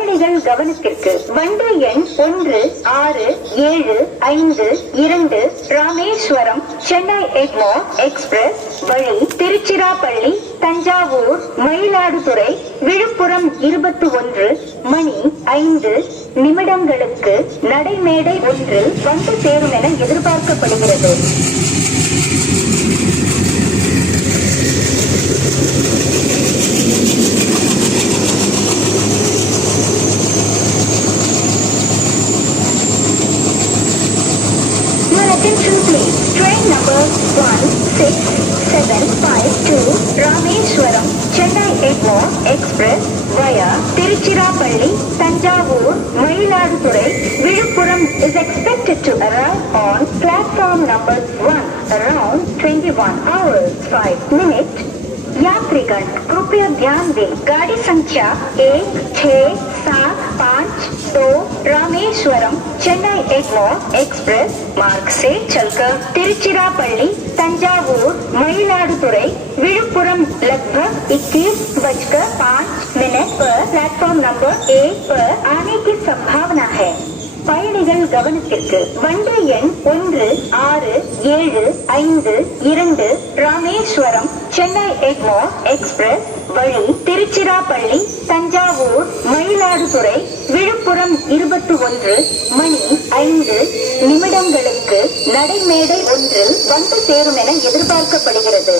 பயணிகள் கவனத்திற்கு வண்டி எண் 1675 ராமேஸ்வரம் சென்னை எக்மோர் எக்ஸ்பிரஸ் வழி திருச்சிராப்பள்ளி தஞ்சாவூர் மயிலாடுதுறை விழுப்புரம் 21 மணி 5 நிமிடங்களுக்கு நடைமேடை 1 வந்து சேரும் என எதிர்பார்க்கப்படுகிறது. Attention please. Train number 16752 Rameswaram Chennai Egmore Express via Tiruchirappalli Tanjavur Mayiladuthurai Viluppuram is expected to arrive on platform number 1 around 21 hours 5 minutes. यात्रीगण कृपया ध्यान दें, गाड़ी संख्या 16752 रामेश्वरम चेन्नई एग्मोर एक्सप्रेस मार्ग से चलकर तिरुचिरापल्ली तंजावुर मयिलाडुतुरै विழுப்புரம் लगभग 21:05 पर प्लेटफॉर्म नंबर 1 पर आने की संभावना है. பயணிகள் கவனத்திற்கு வண்டி எண் 1675 ராமேஸ்வரம் சென்னை எக்மோர் எக்ஸ்பிரஸ் வழி திருச்சிராப்பள்ளி தஞ்சாவூர் மயிலாடுதுறை விழுப்புரம் 21 மணி 5 நிமிடங்களுக்கு நடைமேடை 1 வந்து சேரும் என எதிர்பார்க்கப்படுகிறது.